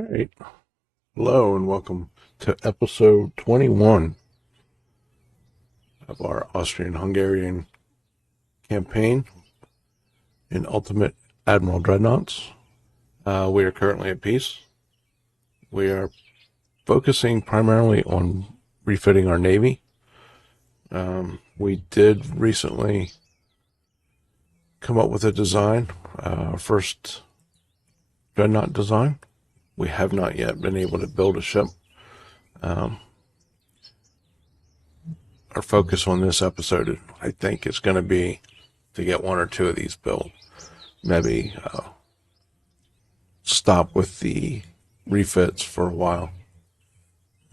All right. Hello and welcome to episode 21 of our Austrian-Hungarian campaign in Ultimate Admiral Dreadnoughts. We are currently at peace. We are focusing primarily on refitting our Navy. We did recently come up with a design, our first Dreadnought design. We have not yet been able to build a ship. Our focus on this episode, I think, is going to be to get one or two of these built. Maybe stop with the refits for a while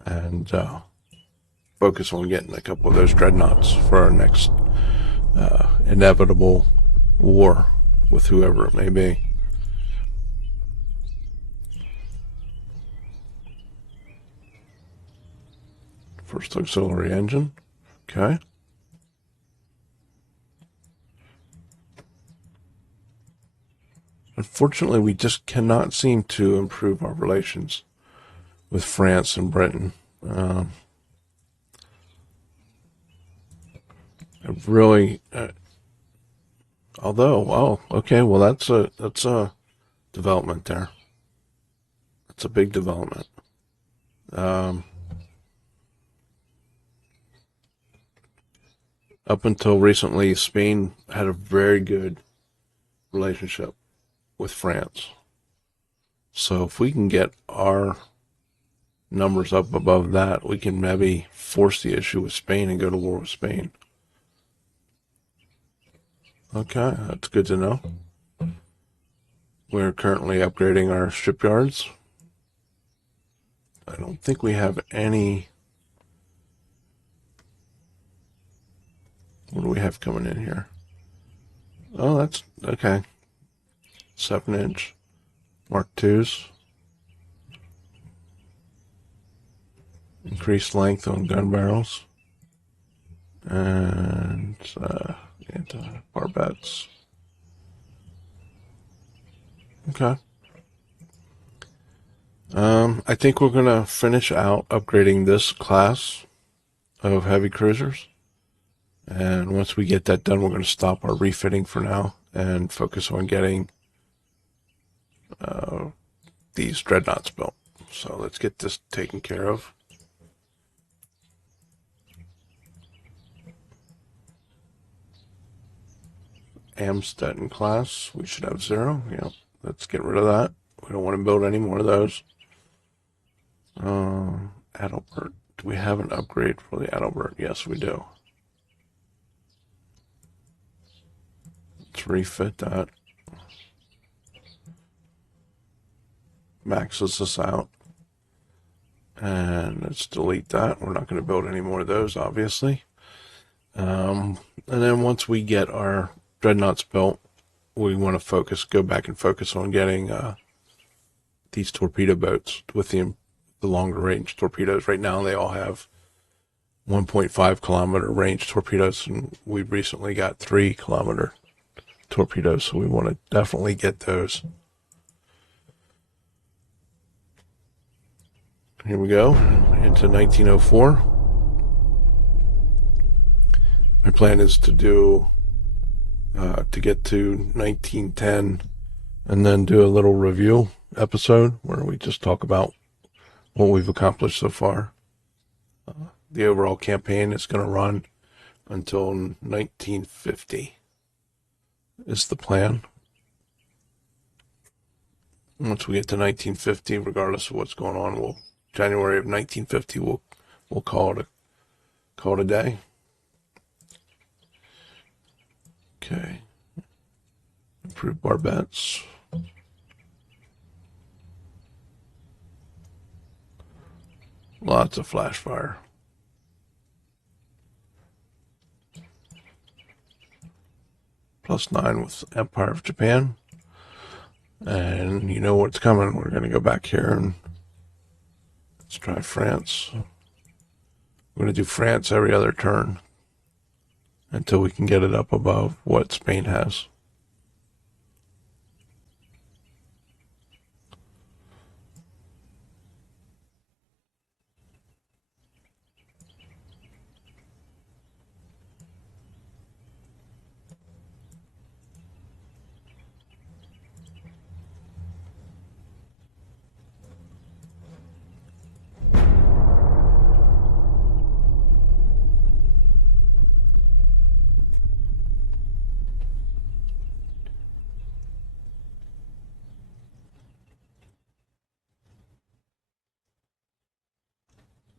and focus on getting a couple of those dreadnoughts for our next inevitable war with whoever it may be. First auxiliary engine. Okay. Unfortunately, we just cannot seem to improve our relations with France and Britain. Okay, well that's a development there. That's a big development. Up until recently, Spain had a very good relationship with France. So if we can get our numbers up above that, we can maybe force the issue with Spain and go to war with Spain. Okay, that's good to know. We're currently upgrading our shipyards. I don't think we have any. What do we have coming in here? Oh, that's okay. 7-inch Mark IIs. Increased length on gun barrels. And anti-barbettes. Okay. I think we're going to finish out upgrading this class of heavy cruisers. And once we get that done, we're going to stop our refitting for now and focus on getting these dreadnoughts built. So let's get this taken care of. Amstetten class, we should have 0. Yep, let's get rid of that. We don't want to build any more of those. Adalbert, do we have an upgrade for the Adalbert? Yes, we do. Let's refit that. Maxes us out. And let's delete that. We're not going to build any more of those, obviously. And then once we get our dreadnoughts built, we want to go back and focus on getting these torpedo boats with the longer range torpedoes. Right now they all have 1.5 kilometer range torpedoes, and we recently got 3 kilometer torpedoes, so we want to definitely get those. Here we go, into 1904. My plan is to do to get to 1910 and then do a little review episode where we just talk about what we've accomplished so far. the overall campaign is going to run until 1950 is the plan. Once we get to 1950, regardless of what's going on, January of 1950 we'll call it a day. Okay. Improve barbettes. Lots of flash fire. +9 with Empire of Japan. And you know what's coming. We're going to go back here and let's try France. We're going to do France every other turn until we can get it up above what Spain has.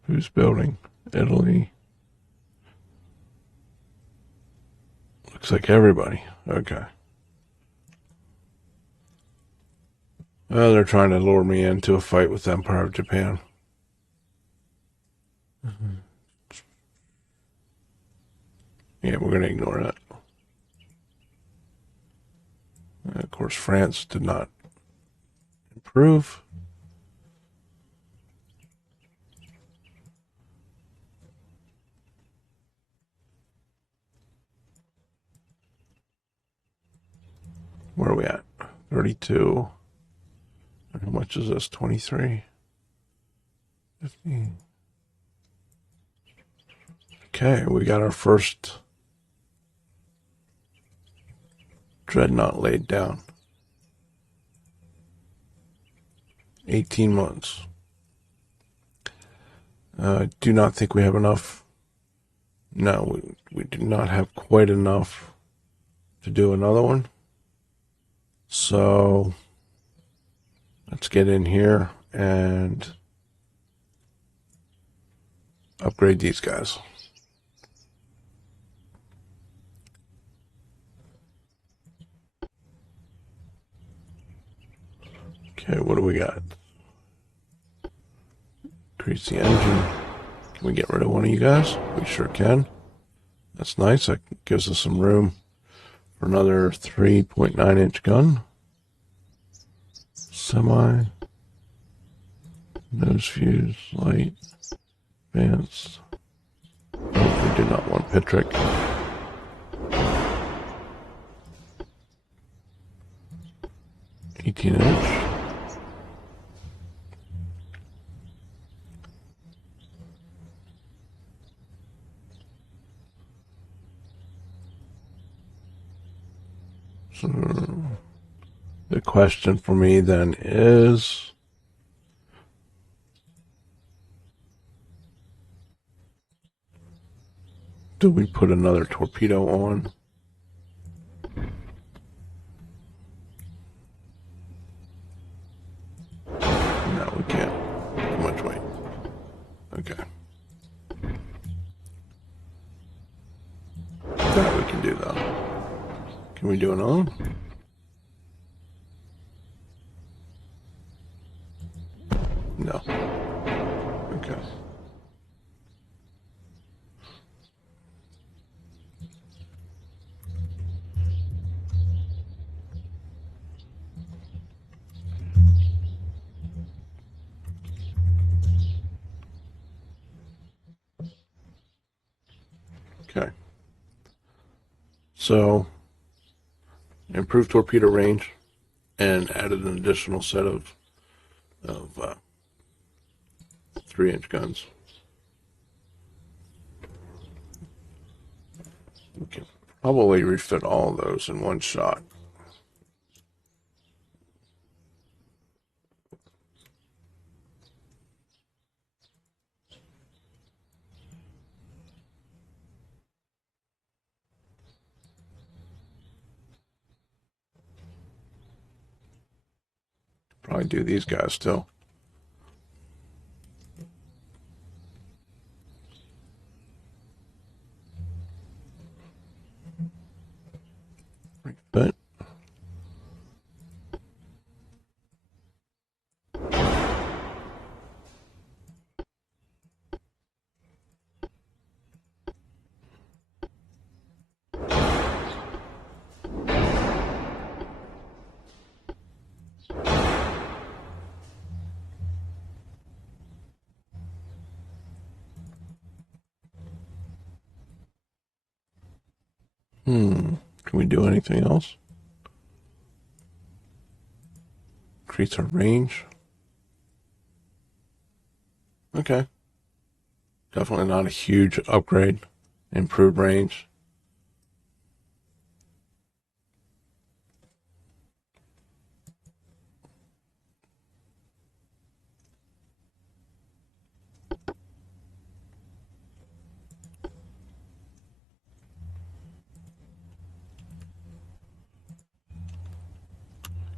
Who's building? Italy. Looks like everybody. Okay. Well, they're trying to lure me into a fight with the Empire of Japan. Yeah, we're going to ignore that. And of course, France did not improve. Where are we at? 32. And how much is this? 23? 15. Okay, we got our first Dreadnought laid down. 18 months. I do not think we have enough. No, we do not have quite enough to do another one. So let's get in here and upgrade these guys. Okay, what do we got? Increase the engine. Can we get rid of one of you guys? We sure can. That's nice. That gives us some room for another 3.9-inch gun. Semi. Nose fuse. Light. Advanced. Oh, we do not want Pitrick. (18-inch). So the question for me then is, do we put another torpedo on? No, we can't. Too much weight. Okay. That we can do though. Can we do another one? No. Okay. Okay. So, improved torpedo range and added an additional set of 3-inch guns. We can probably refit all of those in one shot. Probably do these guys too. But can we do anything else? Increase our range. Okay. Definitely not a huge upgrade. Improved range.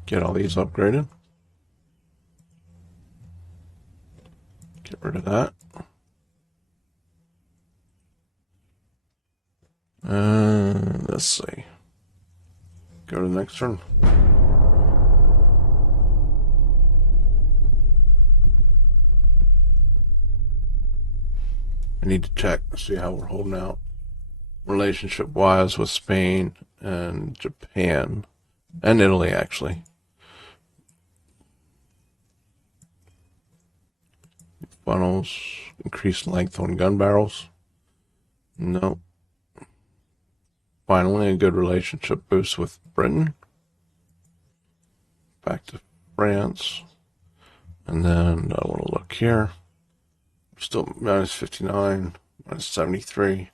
Get all these upgraded. Get rid of that. Let's see. Go to the next turn. I need to check to see how we're holding out relationship-wise with Spain and Japan and Italy, actually. Funnels, increased length on gun barrels. No. Finally, a good relationship boost with Britain. Back to France. And then I want to look here. Still minus 59, minus 73.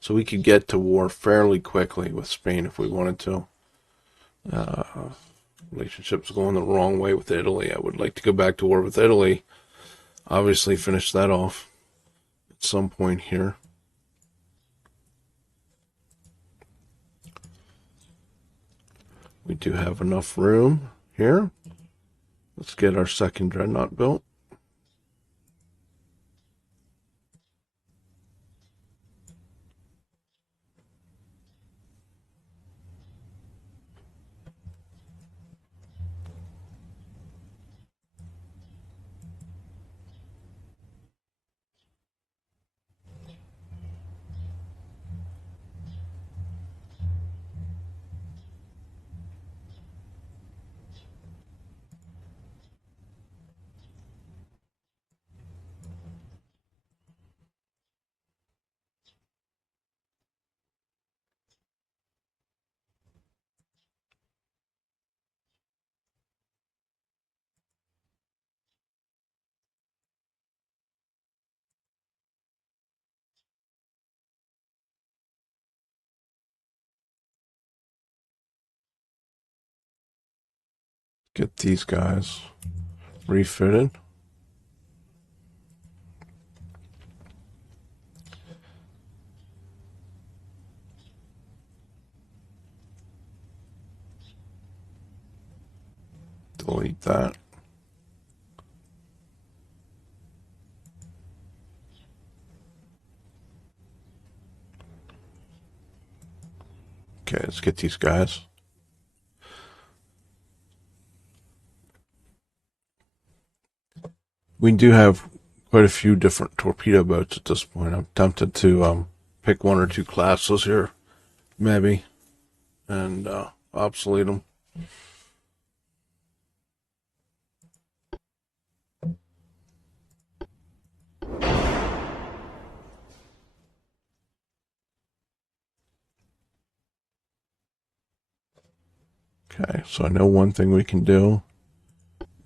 So we could get to war fairly quickly with Spain if we wanted to. Relationships going the wrong way with Italy. I would like to go back to war with Italy. Obviously finish that off at some point here. We do have enough room here. Let's get our second Dreadnought built. Get these guys refitted. Delete that. Okay, let's get these guys. We do have quite a few different torpedo boats at this point. I'm tempted to pick one or two classes here, maybe, and obsolete them. Okay, so I know one thing we can do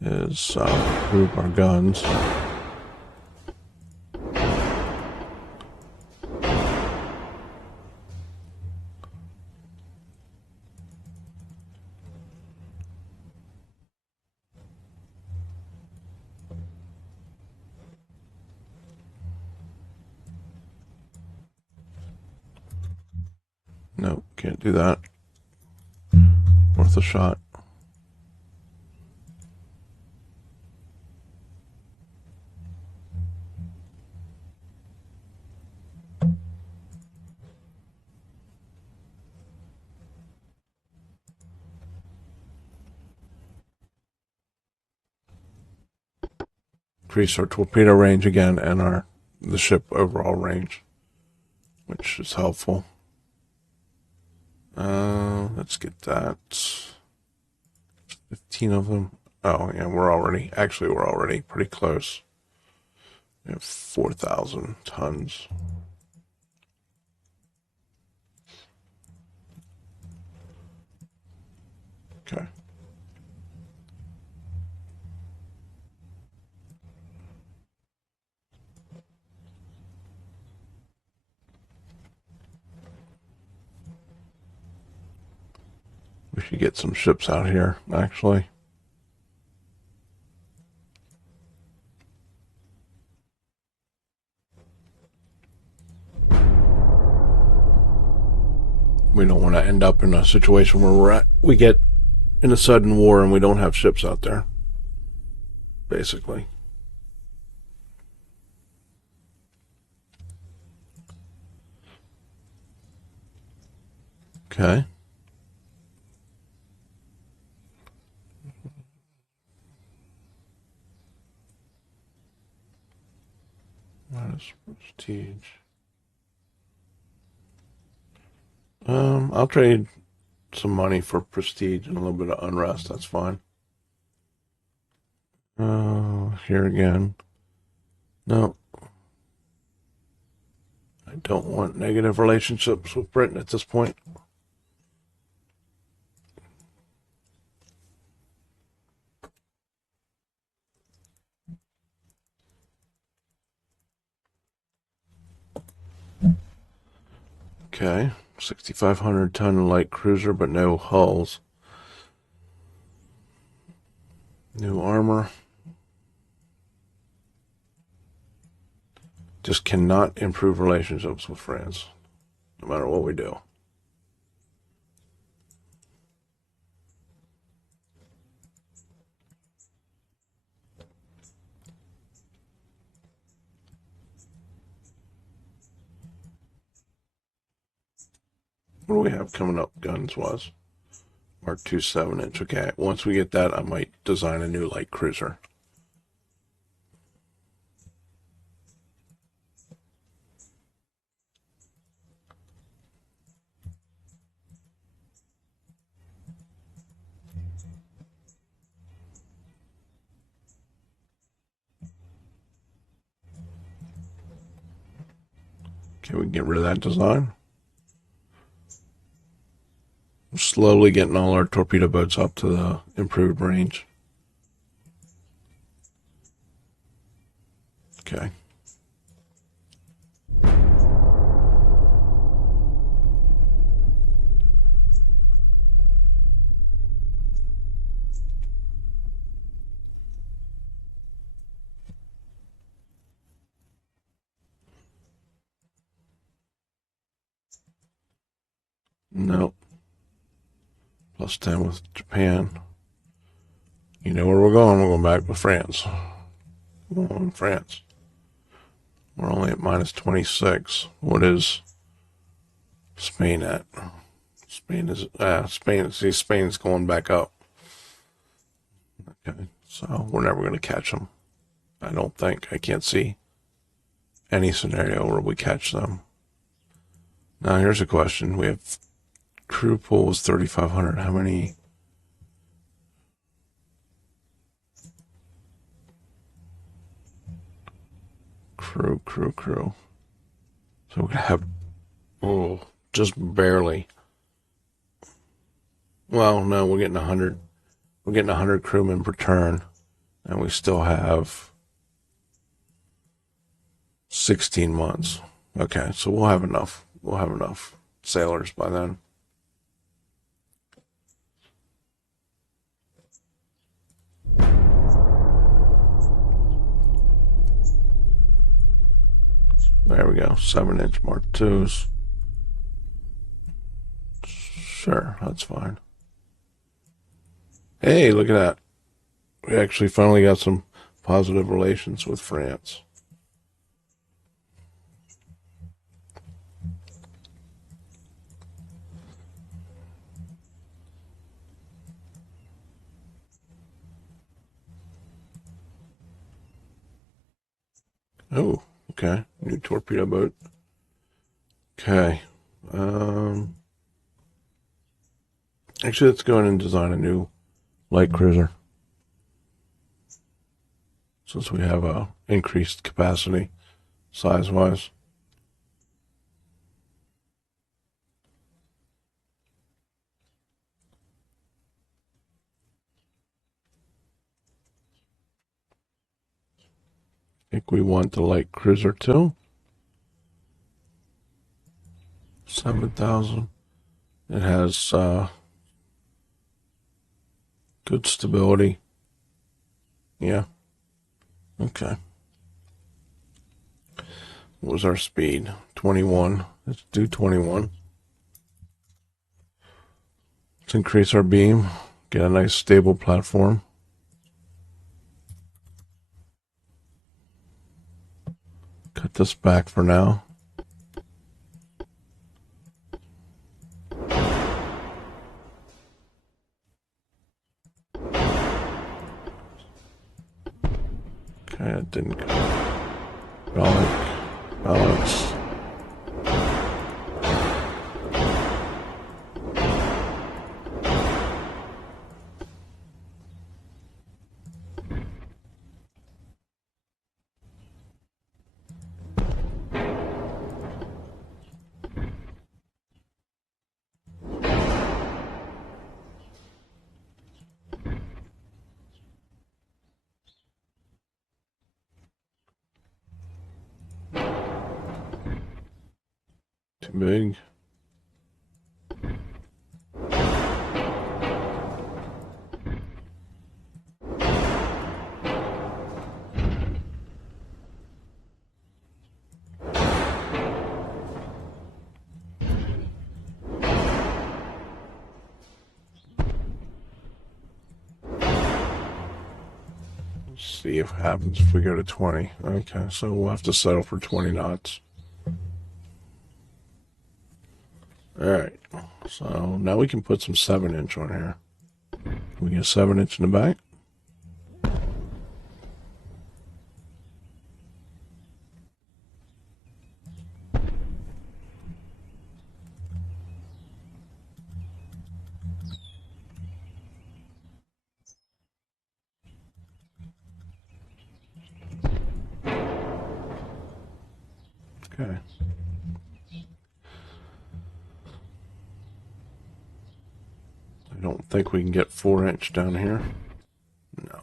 is improve our guns. No, can't do that. Worth a shot. increase our torpedo range again and the ship overall range, which is helpful. Let's get that. 15 of them. Oh yeah, we're already pretty close. We have 4,000 tons. Okay. We should get some ships out here, actually. We don't want to end up in a situation where we get in a sudden war and we don't have ships out there, basically. Okay. Minus prestige. I'll trade some money for prestige and a little bit of unrest. That's fine. Here again. No. I don't want negative relationships with Britain at this point. Okay, 6,500 ton light cruiser, but no hulls. New armor. Just cannot improve relationships with France, no matter what we do. What do we have coming up guns-wise? Mark II 7-inch. Okay, once we get that, I might design a new light cruiser. Okay, we can get rid of that design. We're slowly getting all our torpedo boats up to the improved range. Okay. Nope. Plus 10 with Japan. You know where we're going. We're going back with France. We're going with France. We're only at minus 26. What is Spain at? Spain is Spain's going back up. Okay, so we're never going to catch them. I don't think. I can't see any scenario where we catch them. Now here's a question. We have crew pool was 3,500. How many? Crew. So we're gonna have just barely. Well, no, we're getting 100. We're getting 100 crewmen per turn, and we still have 16 months. Okay, so we'll have enough. We'll have enough sailors by then. There we go. 7-inch Mark IIs. Sure, that's fine. Hey, look at that. We actually finally got some positive relations with France. Oh, okay. New torpedo boat. Okay. Actually, let's go in and design a new light cruiser, since we have a increased capacity size-wise. I think we want the light cruiser too. 7,000. It has good stability. Yeah. Okay. What was our speed? 21. Let's do 21. Let's increase our beam. Get a nice stable platform. Cut this back for now. Okay, it didn't go. Balance. Too big. See if it happens if we go to 20. Okay, so we'll have to settle for 20 knots. Alright, so now we can put some 7-inch on here. We get 7-inch in the back. Okay. I don't think we can get 4-inch down here. No.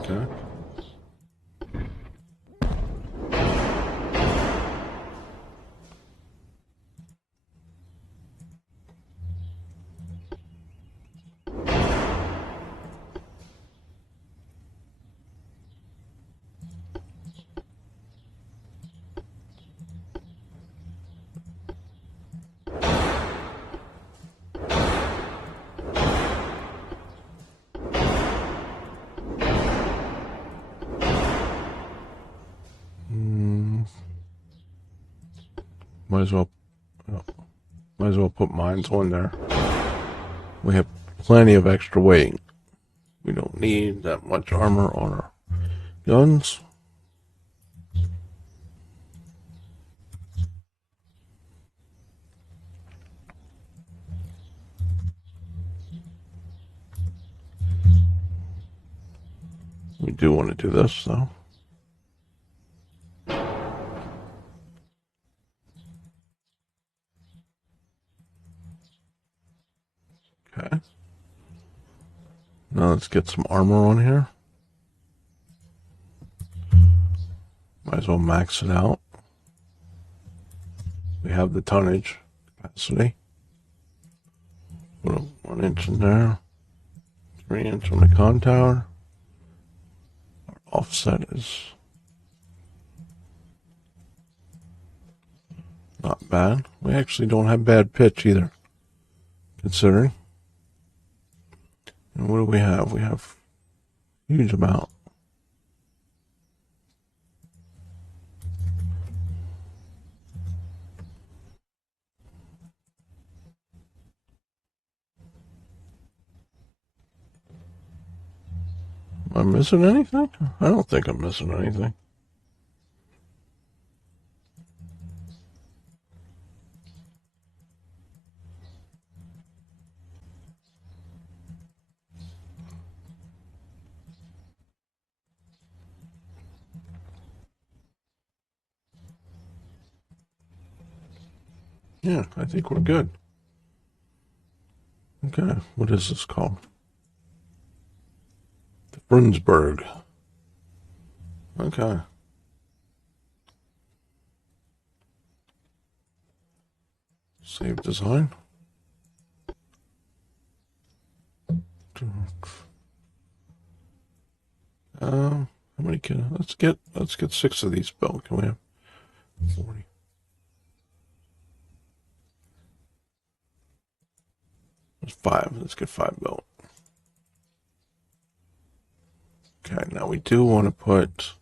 Okay. Might as well put mines on there. We have plenty of extra weight. We don't need that much armor on our guns. We do want to do this though. Okay. Now let's get some armor on here. Might as well max it out. We have the tonnage capacity. Put a 1-inch in there. 3-inch on the con tower. Our offset is not bad. We actually don't have bad pitch either. considering. And what do we have? We have a huge amount. Am I missing anything? I don't think I'm missing anything. Yeah, I think we're good. Okay, what is this called? The Brunsberg. Okay. Save design. How many can let's get 6 of these built. Can we have 40? There's 5. Let's get 5 built. Okay, now we do want to let's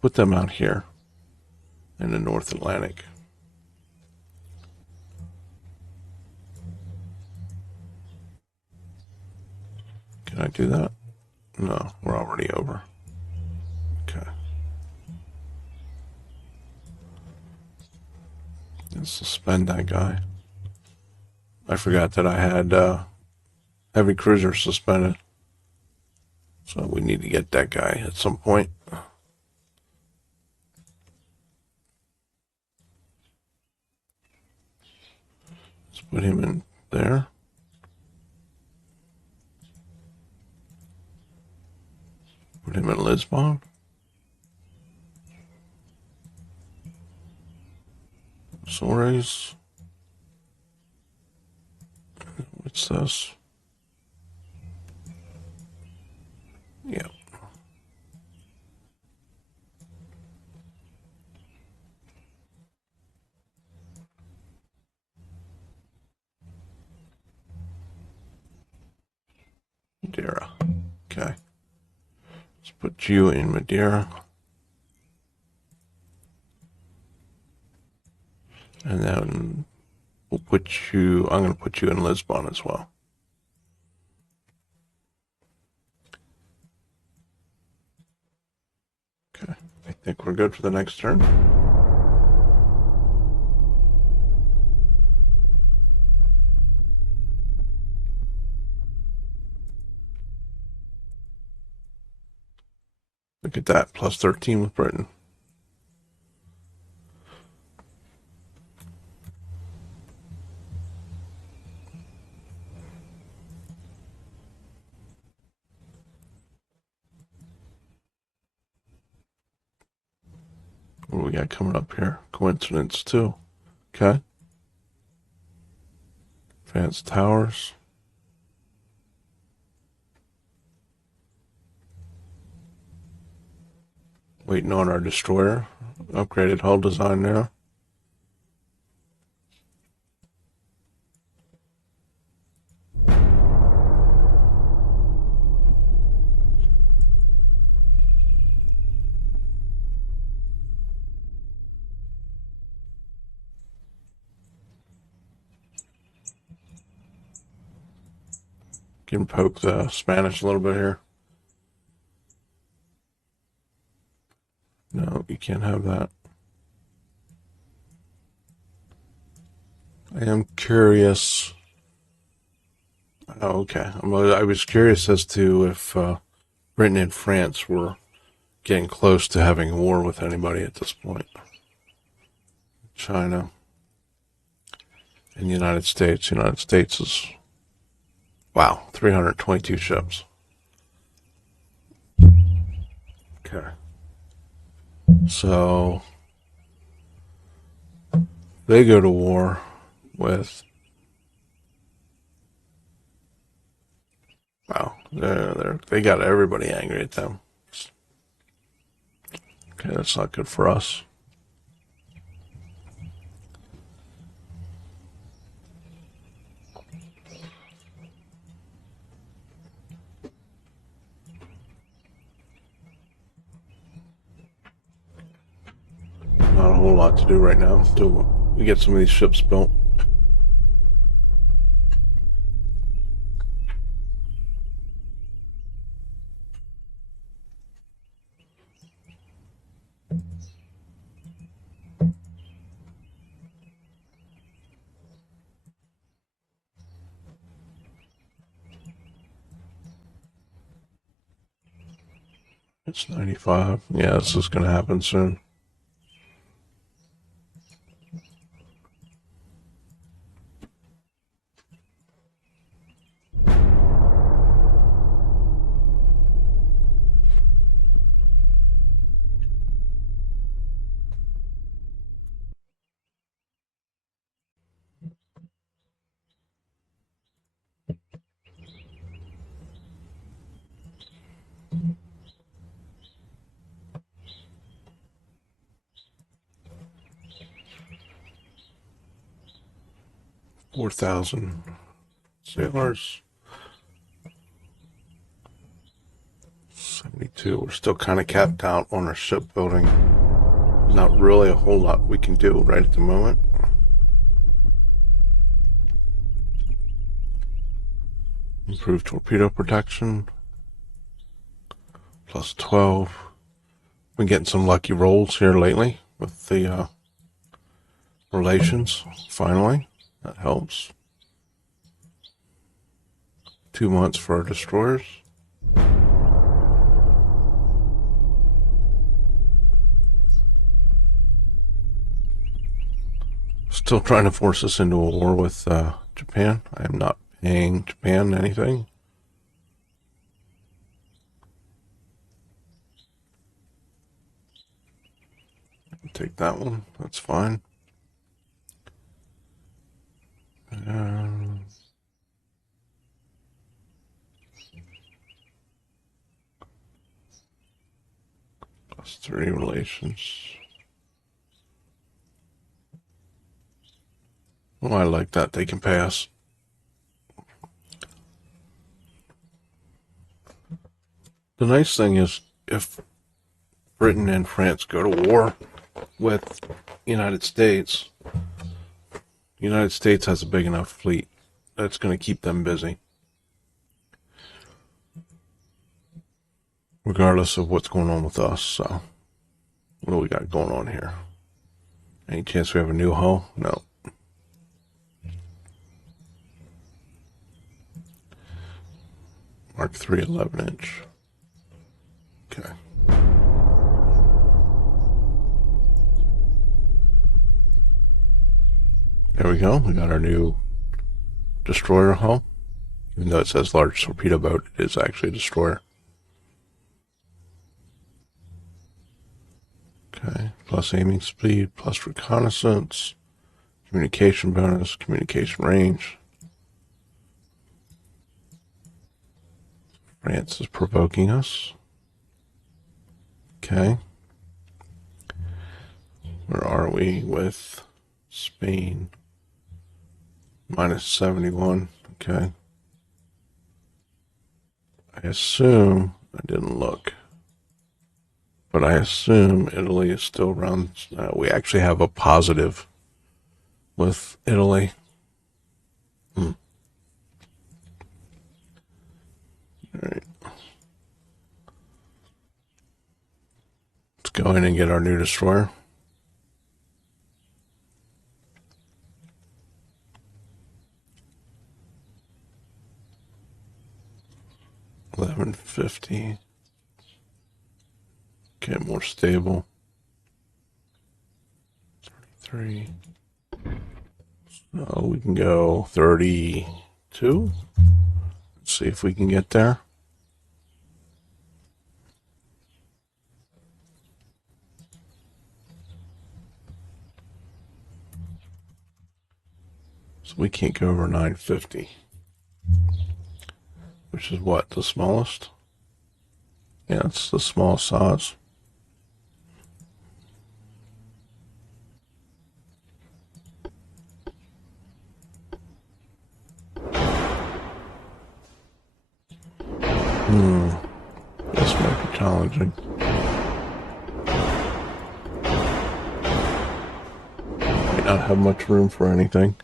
put them out here in the North Atlantic. Can I do that? No, we're already over. Okay. Let's suspend that guy. I forgot that I had heavy cruiser suspended. So we need to get that guy at some point. Let's put him in there. Put him in Lisbon. Sorries. What's this? Yeah. Madeira. Okay. Let's put you in Madeira. And then we'll put you, I'm going to put you in Lisbon as well. Okay. I think we're good for the next turn. Look at that, plus 13 with Britain. What do we got coming up here? Coincidence too. Okay. Advanced towers. Waiting on our destroyer. Upgraded hull design now. Can poke the Spanish a little bit here. No, you can't have that. I am curious. Oh, okay. I was curious as to if Britain and France were getting close to having a war with anybody at this point. China and the United States. The United States is, wow, 322 ships. Okay. So they go to war with, wow, they got everybody angry at them. Okay, that's not good for us. whole lot to do right now until we get some of these ships built. It's 95. Yeah, this is going to happen soon. $4,000 sailors. 72. We're still kind of capped out on our shipbuilding. Not really a whole lot we can do right at the moment. Improved torpedo protection. Plus 12. Been getting some lucky rolls here lately with the relations. Finally, that helps. 2 months for our destroyers. Still trying to force us into a war with Japan. I am not paying Japan anything. Take that one. That's fine. +3 relations. Oh, I like that. They can pass. The nice thing is, if Britain and France go to war with the United States, the United States has a big enough fleet that's going to keep them busy, regardless of what's going on with us. So, what do we got going on here? Any chance we have a new hull? No. Mark 3 11-inch. Okay. There we go. We got our new destroyer hull. Even though it says large torpedo boat, it is actually a destroyer. Okay. Plus aiming speed, plus reconnaissance, communication bonus, communication range. France is provoking us. Okay. Where are we with Spain? -71. Okay. I assume, I didn't look, but I assume Italy is still around. We actually have a positive with Italy. All right. Let's go in and get our new destroyer. $11.50. Get more stable. 33. So we can go 32. Let's see if we can get there. So we can't go over 950. Which is what, the smallest? Yeah, it's the small size. This might be challenging. not have much room for anything.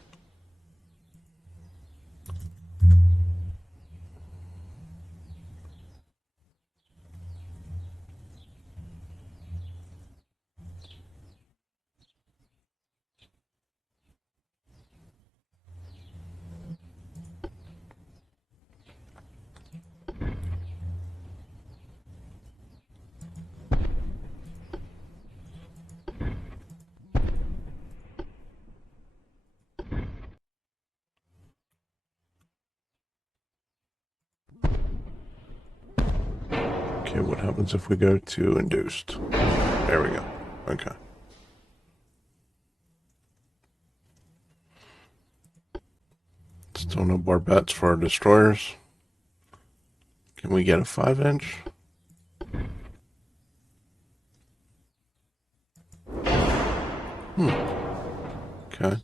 Okay, what happens if we go to induced? There we go. Okay. Still no barbettes for our destroyers. Can we get a 5-inch? Okay.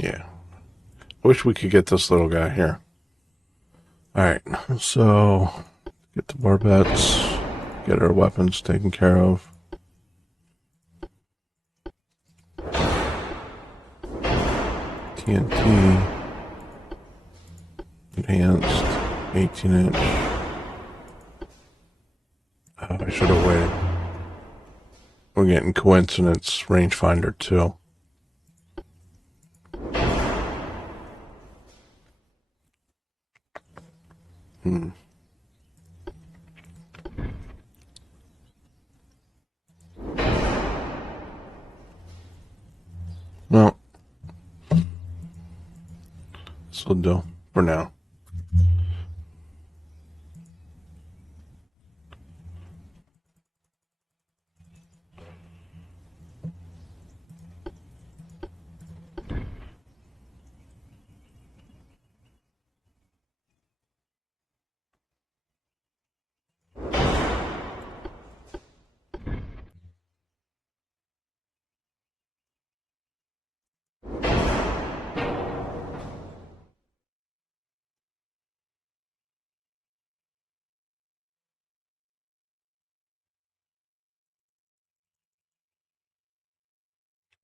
Yeah. Wish we could get this little guy here. Alright, so get the barbettes, get our weapons taken care of. TNT, enhanced, 18-inch. I should have waited. We're getting coincidence rangefinder too. Well, this will do for now.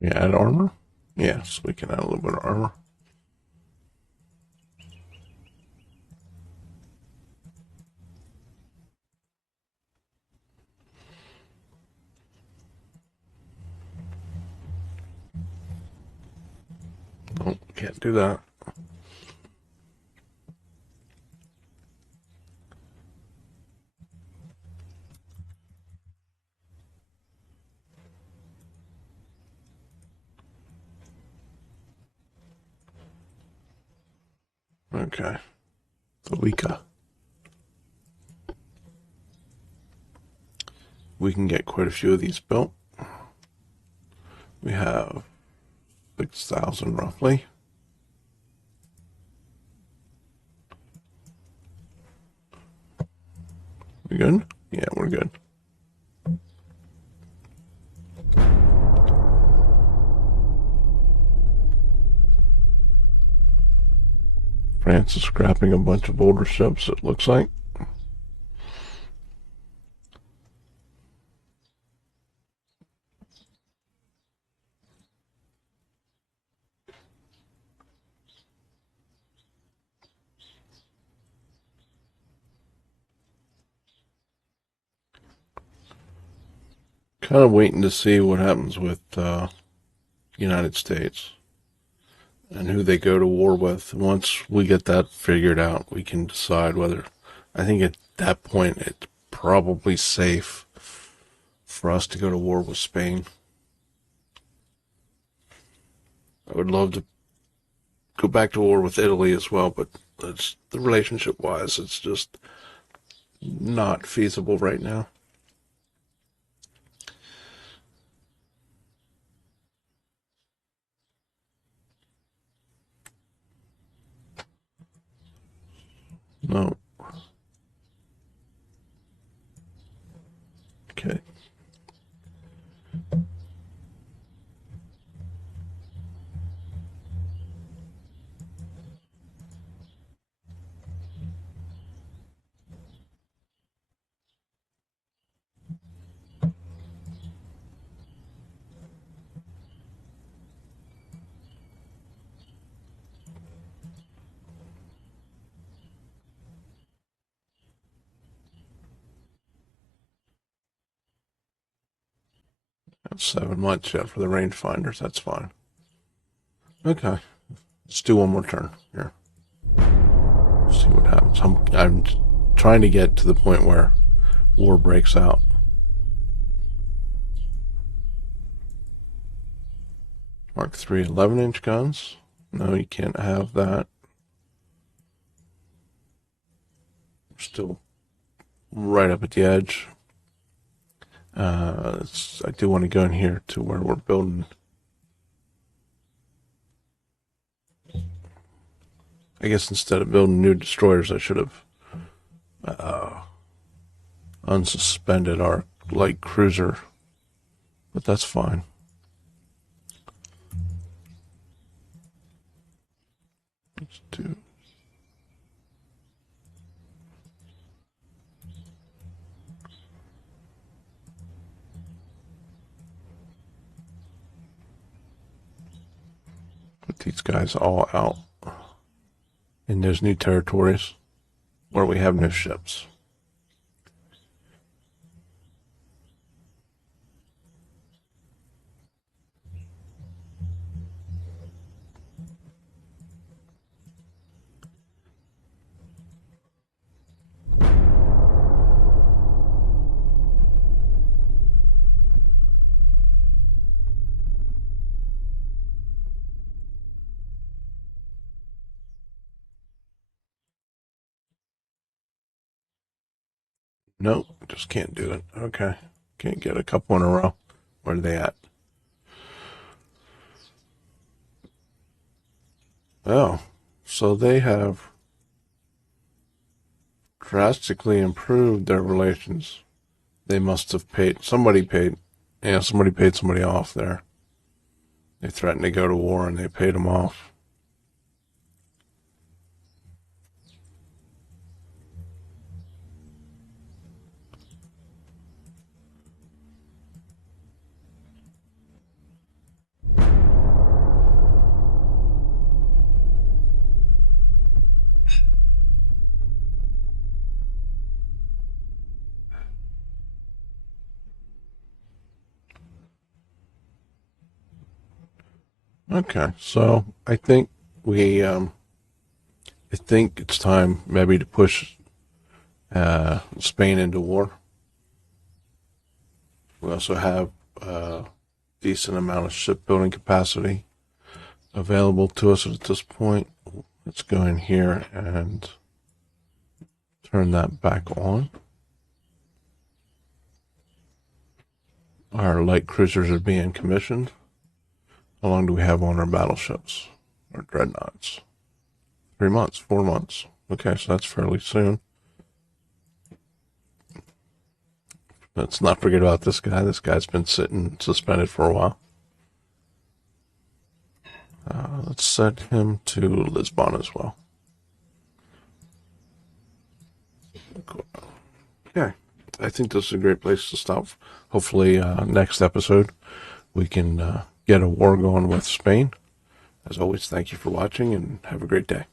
Yeah, add armor? Yes, we can add a little bit of armor. No, can't do that. Okay. Thalika. We can get quite a few of these built. We have 6,000 roughly. We good? Yeah, we're good. France is scrapping a bunch of older ships, it looks like. Kind of waiting to see what happens with United States and who they go to war with. Once we get that figured out, we can decide whether. I think at that point it's probably safe for us to go to war with Spain. I would love to go back to war with Italy as well, but it's the relationship wise, it's just not feasible right now. No. Okay. That's 7 months yet for the rangefinders. That's fine. Okay. Let's do one more turn here. See what happens. I'm trying to get to the point where war breaks out. Mark III 11-inch guns. No, you can't have that. We're still right up at the edge. I do want to go in here to where we're building. I guess instead of building new destroyers, I should have unsuspended our light cruiser, but that's fine. Let's do. Put these guys all out in those new territories where we have no ships. Nope, just can't do it. Okay, can't get a couple in a row. Where are they at? Oh, so they have drastically improved their relations. They must have somebody paid somebody off there. They threatened to go to war and they paid them off. Okay, so I think I think it's time maybe to push Spain into war. We also have a decent amount of shipbuilding capacity available to us at this point. Let's go in here and turn that back on. Our light cruisers are being commissioned. How long do we have on our battleships? Our dreadnoughts? 3 months, 4 months. Okay, so that's fairly soon. Let's not forget about this guy. This guy's been sitting suspended for a while. Let's set him to Lisbon as well. Okay, I think this is a great place to stop. Hopefully, next episode, we can get a war going with Spain. As always, thank you for watching and have a great day.